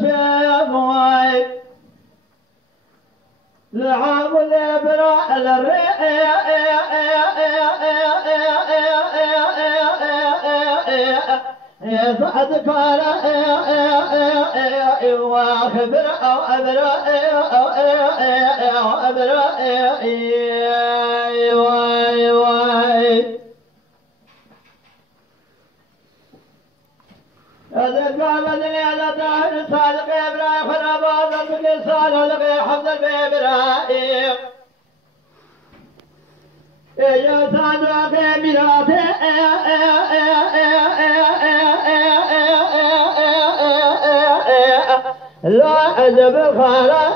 بشموي لعاب الابراء يصعد كالا وخبر او ابراء هذا قال لي على دار صادق ابراهيم خرابات القصال لقي حمد ابراهيم يا صادق ميراث لا أجب الخلا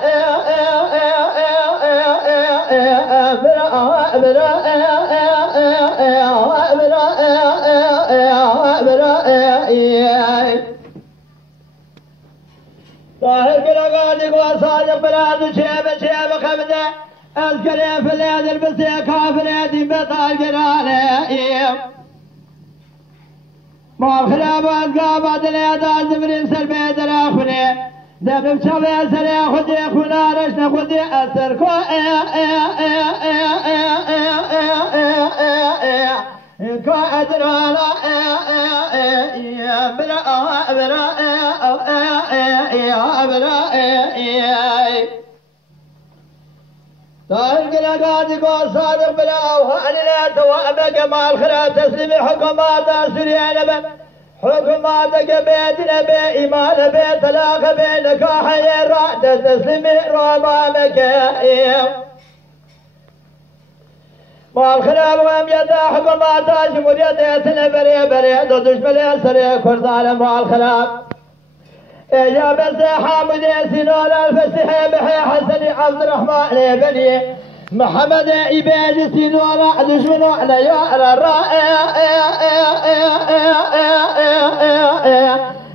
طاهر قلقاتك وصادق بلاد شيب خبده أذكر يا فلاد البسي كافلادي بطال قرانه ما الخلاب والقابات اليدان زمرين سلبيد الأخبرين دبب شوي سري خدي خنا رشنا خدي أثر كو كو أدرانا برا طاهر قلقاتك وصادق بلا وحلنا توابك مع الخلاب تسليم حكومات سريان حكوماتك بيتنا بإيمان بطلاق بنكاح يرعد تسليم رمامك مع الخلاب وهم يدا حكومات جمهورية بري دشمل سري كردان مع الخلاب إجاب الزحام سنون الفسح بحي حسن عبد الرحمن بني محمد إباد سنون دشمن على يا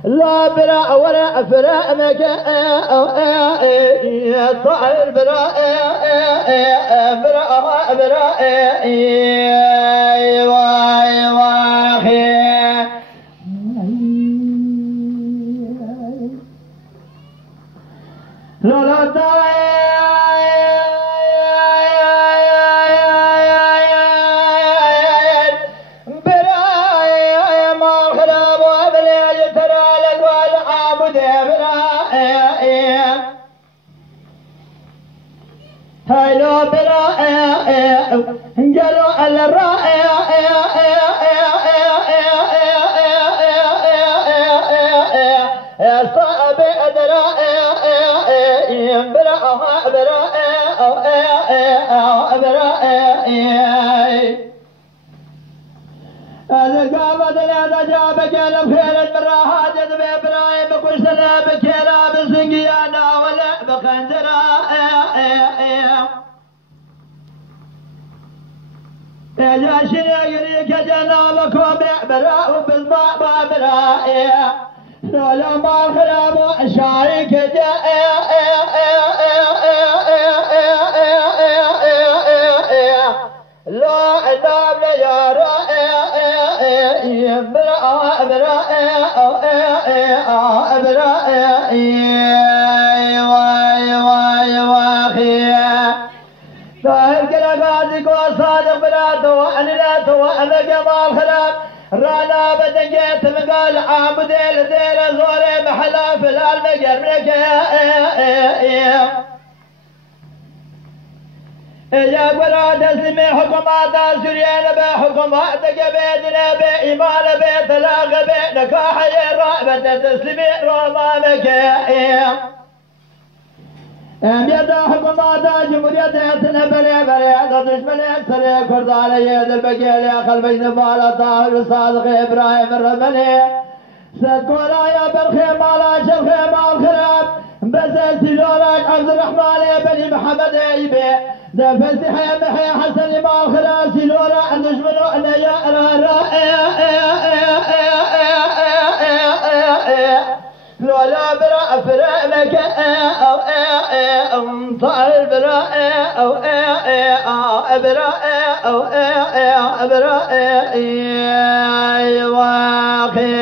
لا برا ولا فرا مكا طائر برا هلو برا انجلو على الرائع صعب ادرا هذا قامت لا جابك يا خير البراهات بابراهيم بكل سلامك يا لابس قيانا ولا بخندرا يا شريك جنابك وبعبراء وبالماء بابراء لولا ما خلاب شارك جاء لا عذاب يا رائع براء قلقاتك وصادق بلا توأن لا توأن جمال خلاف رانا بدنجيت مقال عامد ديل زوري محلا في المجر منك يا بلاد اسمي حكومات سوريان بحكوماتك بيدنا بإيمان بطلاق بنكاح الرابة تسلمي رمامك يدا حكومات جمهورية بلي دشمن سري كردان يد البقيل يا خل بجن بالا طاهر صادق ابراهيم الرملي ستقولا يا برخي مالا شبخي مال خراب بس سيدولاك عبد الرحمن بني محمد ايبي دفلت محي حسن مال خراب سيدولا دشمن انا يا لولا براء فرامك طائر براء براء واقع